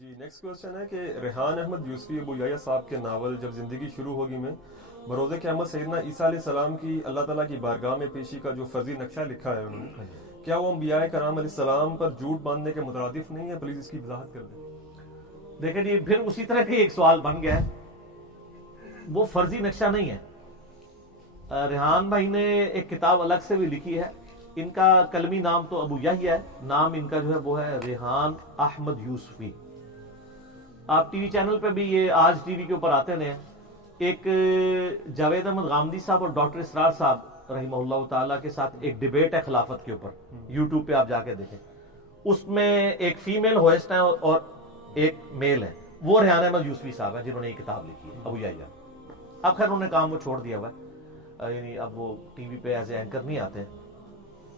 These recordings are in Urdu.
جی نیکسٹ کوشچن ہے کہ ریحان احمد یوسفی ابو یحییٰ صاحب کے ناول جب زندگی شروع ہوگی میں بروز قیامت سیدنا عیسیٰ علیہ السلام کی اللہ تعالیٰ کی بارگاہ میں پیشی کا جو فرضی نقشہ لکھا ہے انہوں نے، کیا وہ انبیاء کرام علیہ السلام پر جھوٹ باندھنے کے مترادف نہیں ہے؟ پلیز اس کی وضاحت کر دیں۔ دیکھیں جی، پھر اسی طرح کا ایک سوال بن گیا ہے، وہ فرضی نقشہ نہیں ہے۔ ریحان بھائی نے ایک کتاب الگ سے بھی لکھی ہے، ان کا کلمی نام تو ابو یحییٰ ہے، نام ان کا جو ہے وہ ہے ریحان احمد یوسفی۔ آپ ٹی وی چینل پہ بھی یہ آج ٹی وی کے اوپر آتے ہیں، ایک جاوید احمد غامدی صاحب اور ڈاکٹر اسرار صاحب رحمہ اللہ تعالیٰ کے ساتھ ایک ڈیبیٹ ہے خلافت کے اوپر، یوٹیوب پہ آپ جا کے دیکھیں، اس میں ایک فیمیل ہوسٹ ہے اور ایک میل ہے، وہ ریحان احمد یوسفی صاحب ہیں جنہوں نے یہ کتاب لکھی ہے ابو یحییٰ۔ اب خیر انہوں نے کام وہ چھوڑ دیا ہوا ہے، یعنی اب وہ ٹی وی پہ ایز اے اینکر نہیں آتے۔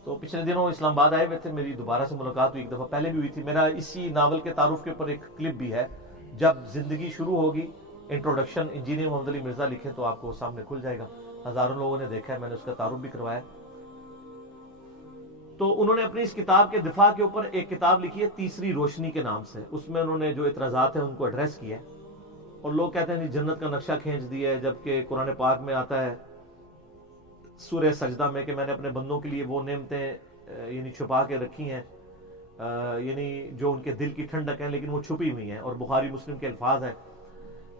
تو پچھلے دنوں اسلام آباد آئے ہوئے تھے، میری دوبارہ سے ملاقات ہوئی، ایک دفعہ پہلے بھی ہوئی تھی۔ میرا اسی ناول کے تعارف کے اوپر ایک کلپ بھی ہے، جب زندگی شروع ہوگی، انٹروڈکشن انجینئر محمد علی مرزا لکھیں تو آپ کو سامنے کھل جائے گا، ہزاروں لوگوں نے دیکھا ہے، میں نے اس کا تعارف بھی کروایا۔ تو انہوں نے اپنی اس کتاب کے دفاع کے اوپر ایک کتاب لکھی ہے تیسری روشنی کے نام سے، اس میں انہوں نے جو اعتراضات ہیں ان کو ایڈریس کیا ہے، اور لوگ کہتے ہیں جنت کا نقشہ کھینچ دیا ہے، جبکہ قرآن پاک میں آتا ہے سورہ سجدہ میں کہ میں نے اپنے بندوں کے لیے وہ نعمتیں یعنی چھپا کے رکھی ہیں، یعنی جو ان کے دل کی ٹھنڈک ہیں لیکن وہ چھپی ہوئی ہیں، اور بخاری مسلم کے الفاظ ہیں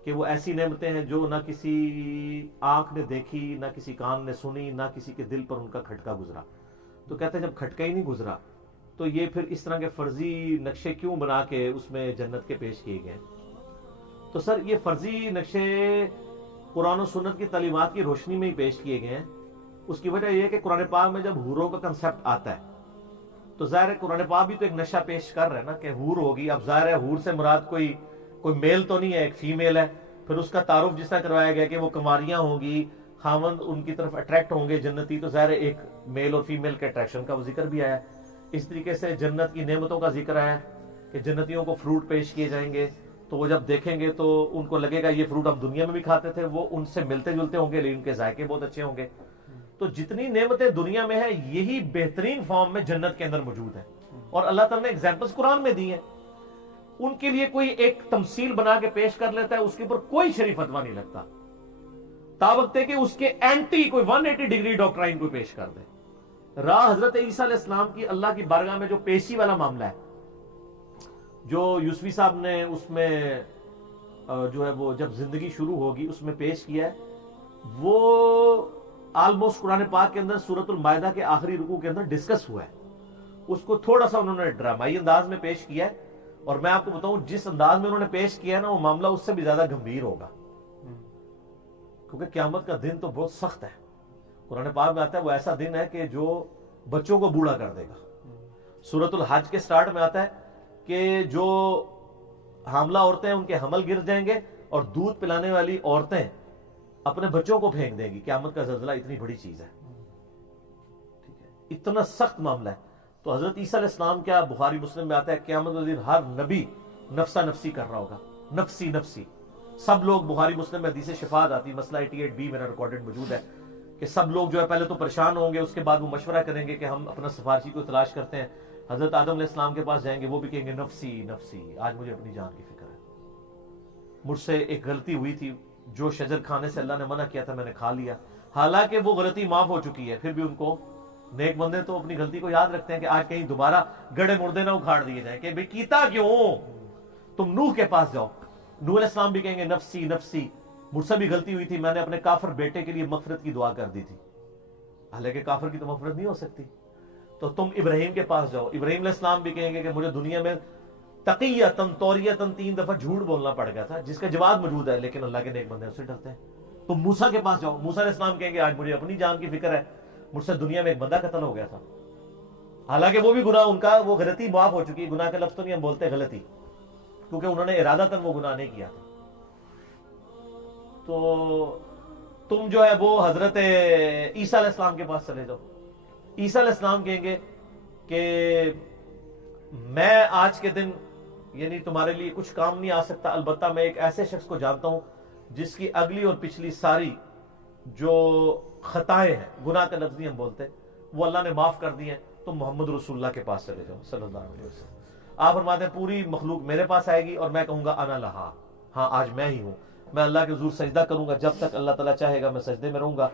کہ وہ ایسی نعمتیں ہیں جو نہ کسی آنکھ نے دیکھی، نہ کسی کان نے سنی، نہ کسی کے دل پر ان کا کھٹکا گزرا۔ تو کہتے ہیں جب کھٹکا ہی نہیں گزرا تو یہ پھر اس طرح کے فرضی نقشے کیوں بنا کے اس میں جنت کے پیش کیے گئے؟ تو سر یہ فرضی نقشے قرآن و سنت کی تعلیمات کی روشنی میں ہی پیش کیے گئے ہیں۔ اس کی وجہ یہ ہے کہ قرآن پاک میں جب حوروں کا کنسپٹ آتا ہے تو ظاہر ہے قرآن پاک بھی تو ایک نقشہ پیش کر رہا ہے نا کہ حور ہوگی، اب ظاہر ہے حور سے مراد کوئی میل تو نہیں ہے، ایک فیمیل ہے۔ پھر اس کا تعارف جس طرح کروایا گیا کہ وہ کماریاں ہوں گی، خاوند ان کی طرف اٹریکٹ ہوں گے جنتی، تو ظاہر ہے ایک میل اور فیمیل کے اٹریکشن کا وہ ذکر بھی آیا ہے۔ اس طریقے سے جنت کی نعمتوں کا ذکر آیا کہ جنتیوں کو فروٹ پیش کیے جائیں گے، تو وہ جب دیکھیں گے تو ان کو لگے گا یہ فروٹ ہم دنیا میں بھی کھاتے تھے، وہ ان سے ملتے جلتے ہوں گے لیکن ان کے ذائقے بہت اچھے ہوں گے۔ تو جتنی نعمتیں دنیا میں ہیں یہی بہترین فارم میں جنت کے اندر موجود ہیں، اور اللہ تعالیٰ نے ایگزامپلس قرآن میں دی ہیں۔ ان کے لیے کوئی ایک تمثیل بنا کے پیش کر لیتا ہے، اس کے اوپر کوئی شریف فتویٰ نہیں لگتا، تاوقت ہے کہ اس کے اینٹی کوئی 180 ڈگری ڈاکٹرائن کوئی پیش کر دے۔ راہ حضرت عیسیٰ علیہ السلام کی اللہ کی بارگاہ میں جو پیشی والا معاملہ ہے، جو یوسفی صاحب نے اس میں جو ہے وہ جب زندگی شروع ہوگی اس میں پیش کیا ہے، وہ آلموسٹ قرآن پاک کے اندر سورۃ المائدہ کے آخری رکوع کے اندر ڈسکس ہوا ہے۔ اس کو تھوڑا سا انہوں نے ڈرامائی انداز میں پیش کیا ہے، اور میں آپ کو بتاؤں جس انداز میں انہوں نے پیش کیا ہے نا، وہ معاملہ اس سے بھی زیادہ گمبھیر ہوگا، کیونکہ قیامت کا دن تو بہت سخت ہے۔ قرآن پاک میں آتا ہے وہ ایسا دن ہے کہ جو بچوں کو بوڑھا کر دے گا۔ سورۃ الحج کے سٹارٹ میں آتا ہے کہ جو حاملہ عورتیں ان کے حمل گر جائیں گے، اور دودھ پلانے والی عورتیں اپنے بچوں کو پھینک دیں گی۔ قیامت کا زلزلہ اتنی بڑی چیز ہے، ٹھیک ہے، اتنا سخت معاملہ ہے۔ تو حضرت عیسیٰ علیہ السلام کیا بخاری مسلم میں آتا ہے قیامت کے دن ہر نبی نفسا نفسی کر رہا ہوگا، نفسی نفسی۔ سب لوگ، بخاری مسلم میں حدیث شفاعت آتی، مسئلہ 88B میرا ریکارڈڈ موجود ہے، کہ سب لوگ جو ہے پہلے تو پریشان ہوں گے، اس کے بعد وہ مشورہ کریں گے کہ ہم اپنا سفارشی کو تلاش کرتے ہیں۔ حضرت آدم علیہ السلام کے پاس جائیں گے، وہ بھی کہیں گے نفسی نفسی، آج مجھے اپنی جان کی فکر ہے، مجھ سے ایک غلطی ہوئی تھی، جو شجر کھانے سے اللہ نے منع کیا تھا میں نے کھا لیا، حالانکہ وہ غلطی معاف ہو چکی ہے، پھر بھی ان کو نیک بندے تو اپنی غلطی کو یاد رکھتے ہیں کہ آج کہیں دوبارہ گڑے مردے نہ اکھاڑ دیے جائیں کہ بھئی کیتا کیوں۔ تم نوح کے پاس جاؤ، نوح علیہ السلام بھی کہیں گے نفسی نفسی، مجھ سے بھی غلطی ہوئی تھی، میں نے اپنے کافر بیٹے کے لیے مغفرت کی دعا کر دی تھی، حالانکہ کافر کی تو مغفرت نہیں ہو سکتی۔ تو تم ابراہیم کے پاس جاؤ، ابراہیم علیہ السلام بھی کہیں گے کہ مجھے دنیا میں تقیتاً توریتاً 3 دفعہ جھوٹ بولنا پڑ گیا تھا، جس کا جواب موجود ہے، لیکن اللہ کے نیک بندے اس سے ڈرتے ہیں۔ تم موسیٰ کے پاس جاؤ، موسیٰ علیہ السلام کہیں گے آج مجھے اپنی جان کی فکر ہے، مجھ سے دنیا میں ایک بندہ قتل ہو گیا تھا، حالانکہ وہ بھی گناہ ان کا، وہ غلطی معاف ہو چکی ہے، گناہ کا لفظ تو نہیں ہم بولتے غلطی، کیونکہ انہوں نے ارادتاً وہ گناہ نہیں کیا تھا۔ تو تم جو ہے وہ حضرت عیسیٰ علیہ السلام کے پاس چلے جاؤ، عیسیٰ علیہ السلام کہیں گے کہ میں آج کے دن یعنی تمہارے لیے کچھ کام نہیں آ سکتا، البتہ میں ایک ایسے شخص کو جانتا ہوں جس کی اگلی اور پچھلی ساری جو خطائیں ہیں، گناہ کا لفظ نہیں ہم بولتے، وہ اللہ نے معاف کر دی ہیں، تم محمد رسول اللہ کے پاس چلے جاؤ صلی اللہ علیہ وسلم۔ آپ فرماتے ہیں پوری مخلوق میرے پاس آئے گی اور میں کہوں گا انا لہا، ہاں آج میں ہی ہوں، میں اللہ کے حضور سجدہ کروں گا، جب تک اللہ تعالیٰ چاہے گا میں سجدے میں رہوں گا،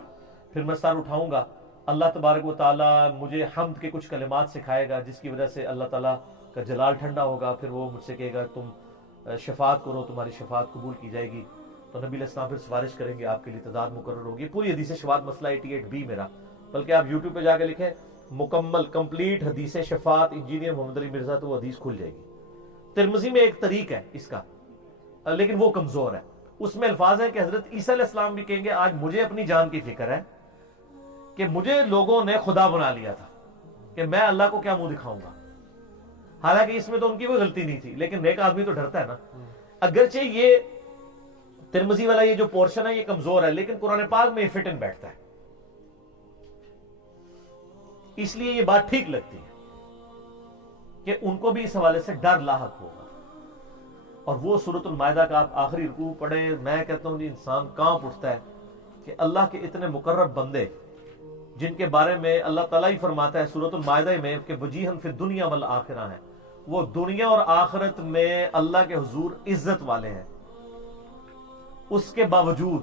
پھر میں سر اٹھاؤں گا، اللہ تبارک و تعالیٰ مجھے حمد کے کچھ کلمات سکھائے گا جس کی وجہ سے اللہ تعالیٰ کا جلال ٹھنڈا ہوگا، پھر وہ مجھ سے کہے گا تم شفاعت کرو، تمہاری شفاعت قبول کی جائے گی، تو نبی علیہ السلام پھر سفارش کریں گے، آپ کے لیے تعداد مقرر ہوگی۔ پوری حدیث شفاعت مسئلہ 88B میرا، بلکہ آپ یوٹیوب پہ جا کے لکھیں مکمل کمپلیٹ حدیث شفاعت انجینئر محمد علی مرزا، تو وہ حدیث کھل جائے گی۔ ترمذی میں ایک طریق ہے اس کا، لیکن وہ کمزور ہے، اس میں الفاظ ہیں کہ حضرت عیسیٰ علیہ السلام بھی کہیں گے آج مجھے اپنی جان کی فکر ہے کہ مجھے لوگوں نے خدا بنا لیا تھا کہ میں اللہ کو کیا منہ دکھاؤں گا، حالانکہ اس میں تو ان کی کوئی غلطی نہیں تھی، لیکن نیک آدمی تو ڈرتا ہے نا۔ اگرچہ یہ ترمذی والا یہ جو پورشن ہے یہ کمزور ہے، لیکن قرآن پاک میں یہ فٹ ان بیٹھتا ہے، اس لیے یہ بات ٹھیک لگتی ہے کہ ان کو بھی اس حوالے سے ڈر لاحق ہوگا۔ اور وہ سورۃ المائدہ کا آپ آخری رکوع پڑھیں، میں کہتا ہوں انسان کانپ اٹھتا ہے کہ اللہ کے اتنے مقرب بندے جن کے بارے میں اللہ تعالیٰ ہی فرماتا ہے سورۃ المائدہ میں کہ وجیہن فی الدنیا والآخرہ ہیں، وہ دنیا اور آخرت میں اللہ کے حضور عزت والے ہیں، اس کے باوجود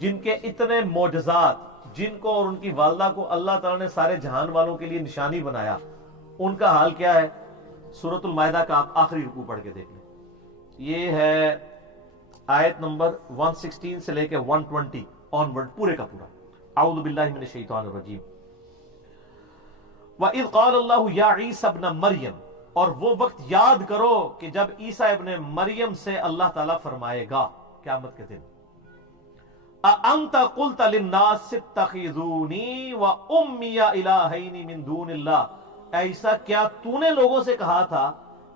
جن کے اتنے معجزات، جن کو اور ان کی والدہ کو اللہ تعالیٰ نے سارے جہان والوں کے لیے نشانی بنایا، ان کا حال کیا ہے؟ سورۃ المائدہ کا آپ آخری رکوع پڑھ کے دیکھ لیں، یہ ہے آیت نمبر 116 سے لے کے 120 آنورڈ پورے کا پورا۔ اعوذ باللہ من الشیطان الرجیم۔ وَإِذْ قَالَ اللَّهُ يَا عِيسَى ابْنَ مَرْيَمَ، اور وہ وقت یاد کرو کہ جب عیسیٰ ابن مریم سے اللہ تعالیٰ فرمائے گا قیامت کے دن، أَأَنْتَ قُلْتَ لِلنَّاسِ اتَّخِذُونِي وَأُمِّيَ إِلَٰهَيْنِ مِن دُونِ اللَّهِ، اے عیسیٰ کیا تو نے لوگوں سے کہا تھا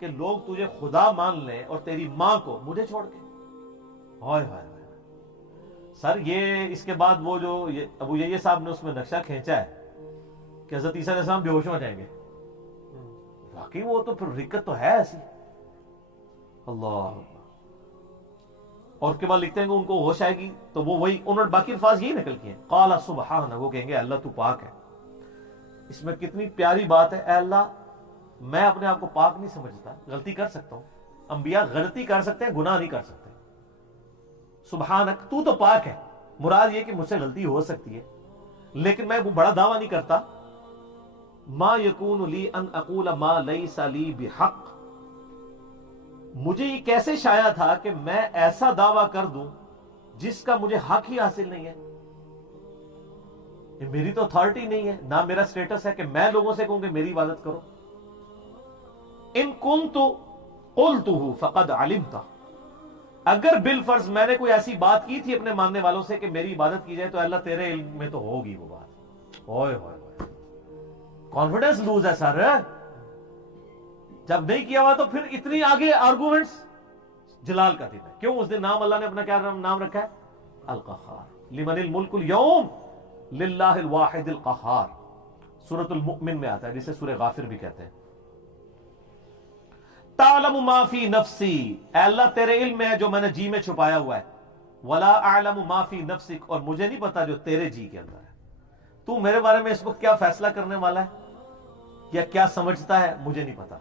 کہ لوگ تجھے خدا مان لیں اور تیری ماں کو مجھے چھوڑ کے؟ ہائے ہائے ہائے سر، یہ اس کے بعد وہ جو ابو یحییٰ صاحب نے اس میں نقشہ کھینچا ہے کہ حضرت عیسیٰ علیہ السلام بے ہوش ہو جائیں گے، واقعی وہ تو پھر رکت تو ہے ایسی، اللہ۔ اور اس کے بعد لکھتے ہیں کہ ان کو ہوش آئے گی تو وہ وہی، انہوں نے باقی الفاظ یہی نقل کیے ہیں، قال سبحانہ، وہ کہیں گے اللہ تو پاک ہے۔ اس میں کتنی پیاری بات ہے، اے اللہ میں اپنے آپ کو پاک نہیں سمجھتا، غلطی کر سکتا ہوں، انبیاء غلطی کر سکتے ہیں، گناہ نہیں کر سکتے، سبحانک تو تو پاک ہے، مراد یہ کہ مجھ سے غلطی ہو سکتی ہے لیکن میں وہ بڑا دعویٰ نہیں کرتا، ما یکون لی ان اقول ما لیس لی بحق، مجھے یہ کیسے شایع تھا کہ میں ایسا دعویٰ کر دوں جس کا مجھے حق ہی حاصل نہیں ہے، یہ میری تو اتھارٹی نہیں ہے، نہ میرا سٹیٹس ہے کہ میں لوگوں سے کہوں کہ میری عبادت کرو۔ ان کنت قلتہ فقد علمت، اگر بالفرض میں نے کوئی ایسی بات کی تھی اپنے ماننے والوں سے کہ میری عبادت کی جائے تو اللہ تیرے علم میں تو ہوگی وہ بات۔ اوئے ہوئے کانفیڈنس لوز ہے سر، جب نہیں کیا ہوا تو پھر اتنی آگے آرگومنٹس۔ جلال کا دن ہے، کیوں اس دن نام اللہ نے اپنا کیا نام رکھا ہے؟ القہار، لمن الملک اليوم للہ الواحد القہار، سورۃ المؤمن میں آتا ہے جسے سورہ غافر بھی کہتے ہیں۔ تعلم ما فی نفسی، اے اللہ تیرے علم میں ہے جو میں نے جی میں چھپایا ہوا ہے، ولا اعلم ما فی نفسک، اور مجھے نہیں پتا جو تیرے جی کے اندر ہے۔ تو میرے بارے میں اس وقت کیا فیصلہ کرنے والا ہے یا کیا سمجھتا ہے مجھے نہیں پتا،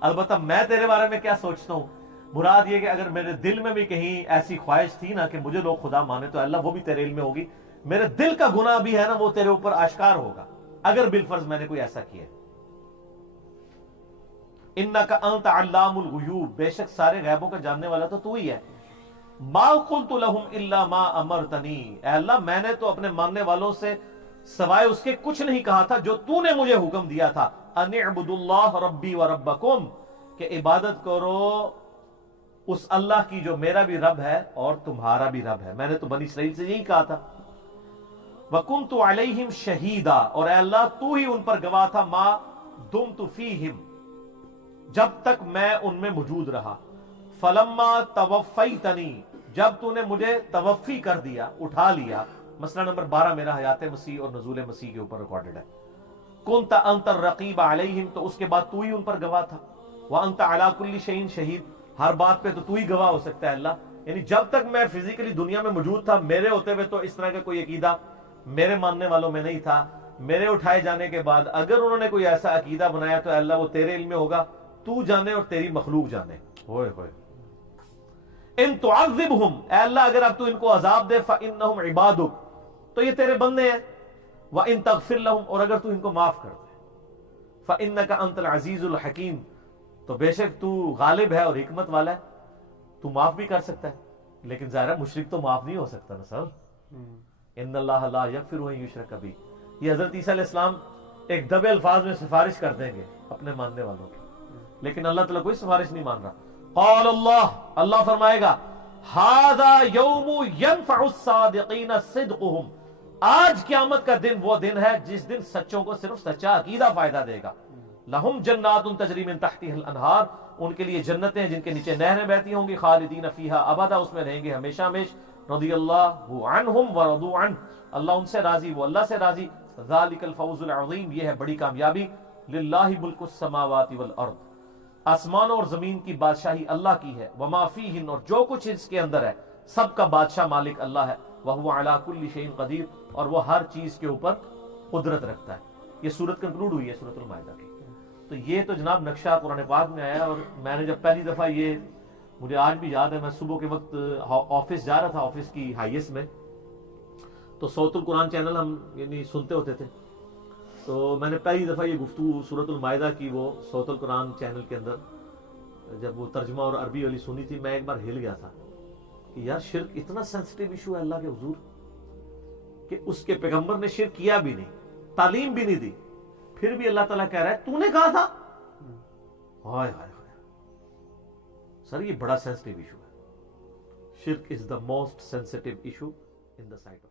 البتہ میں تیرے بارے میں کیا سوچتا ہوں، مراد یہ کہ اگر میرے دل میں بھی کہیں ایسی خواہش تھی نا کہ مجھے لوگ خدا مانے تو اللہ وہ بھی تیرے علم میں ہوگی، میرے دل کا گناہ بھی ہے نا وہ تیرے اوپر آشکار ہوگا اگر بالفرض میں نے کوئی ایسا کیا۔ انک انت علام الغیوب، بے شک سارے غیبوں کا جاننے والا تو ہی ہے۔ ما قلت لهم الا ما امرتنی، اے اللہ میں نے تو اپنے ماننے والوں سے سوائے اس کے کچھ نہیں کہا تھا جو تو نے مجھے حکم دیا تھا، ان اعبدوا اللہ ربی و ربکم، کہ عبادت کرو اس اللہ کی جو میرا بھی رب ہے اور تمہارا بھی رب ہے، میں نے تو بنی اسرائیل سے یہی کہا تھا۔ وَكُنْتُ عَلَيْهِمْ شَهِيدًا، اور اے اللہ تو ہی ان پر گواہ تھا، ما دمت فیہم، جب تک میں ان میں موجود رہا، فلما توفیتنی، جب تو نے مجھے توفی کر دیا، اٹھا لیا، مسئلہ نمبر 12 میرا حیات مسیح اور نزول مسیح کے اوپر ریکارڈڈ ہے، کنت انت الرقیب علیہم، تو اس کے بعد تو ہی ان پر گواہ تھا، وانت علی کل شیء شہید، ہر بات پہ تو ہی گواہ ہو سکتا ہے اللہ، یعنی جب تک میں فزیکلی دنیا میں موجود تھا میرے ہوتے ہوئے تو اس طرح کا کوئی عقیدہ میرے ماننے والوں میں نہیں تھا، میرے اٹھائے جانے کے بعد اگر انہوں نے کوئی ایسا عقیدہ بنایا تو اے اللہ وہ تیرے علم میں ہوگا، تو جانے اور تیری مخلوق جانے. ہوئے ہوئے ان تعذبہم، اے اللہ اگر اب تو ان کو عذاب دے، فإنہم عبادک، تو یہ تیرے بندے ہیں، وإن تغفر لہم، اور اگر تو ان کو معاف کر دے، فإنک انت العزیز الحکیم، تو بے شک تو غالب ہے اور حکمت والا ہے، تو معاف بھی کر سکتا ہے. لیکن ظاہر ہے مشرک تو معاف نہیں ہو سکتا نا سر. ان اللہ لا یغفر ان یشرک بہ، یہ حضرت عیسیٰ علیہ السلام ایک دبے الفاظ میں سفارش کر دیں گے اپنے ماننے والوں کی، لیکن اللہ تعالیٰ کوئی سفارش نہیں مان رہا. قال اللہ فرمائے گا ھذا یوم ینفع الصادقین صدقہم، آج قیامت کا دن وہ دن ہے جس دن سچوں کو صرف سچا عقیدہ فائدہ دے گا. لہم جنات تجری من تحتها الانہار، ان کے لیے جنتیں جن کے نیچے نہریں بہتی ہوں گی، خالدین فیہا ابدا، اس میں رہیں گے ہمیشہ ہمیش. رضی اللہ عنہم ورضوا عنہ، اللہ ان سے راضی وہ اللہ سے راضی. ذالک الفوز العظیم، یہ ہے بڑی کامیابی. للہ ملک السماوات والارض، آسمانوں اور زمین کی بادشاہی اللہ کی ہے. وما فیہن، اور جو کچھ اس کے اندر ہے سب کا بادشاہ مالک اللہ ہے. وہو علی کل شیء قدیر، اور وہ ہر چیز کے اوپر قدرت رکھتا ہے. یہ سورت کنکلوڈ ہوئی ہے سورۃ المائدہ کی. تو یہ تو جناب نقشہ قرآن پاک میں آیا، اور میں نے جب پہلی دفعہ یہ، مجھے آج بھی یاد ہے، میں صبح کے وقت آفس جا رہا تھا، آفس کی ہائیس میں، تو صوت القرآن چینل ہم یعنی سنتے ہوتے تھے. تو میں نے پہلی دفعہ یہ گفتگو سورۃ المائدہ کی وہ صوت القرآن چینل کے اندر جب وہ ترجمہ اور عربی والی سنی تھی، میں ایک بار ہل گیا تھا کہ یار شرک اتنا سینسٹیو ایشو ہے اللہ کے حضور کہ اس کے پیغمبر نے شرک کیا بھی نہیں، تعلیم بھی نہیں دی، پھر بھی اللہ تعالیٰ کہہ رہا ہے تو نے کہا تھا. ہائے ہائے ہائے سر، یہ بڑا سینسٹیو ایشو ہے. شرک is the most sensitive issue in the sight of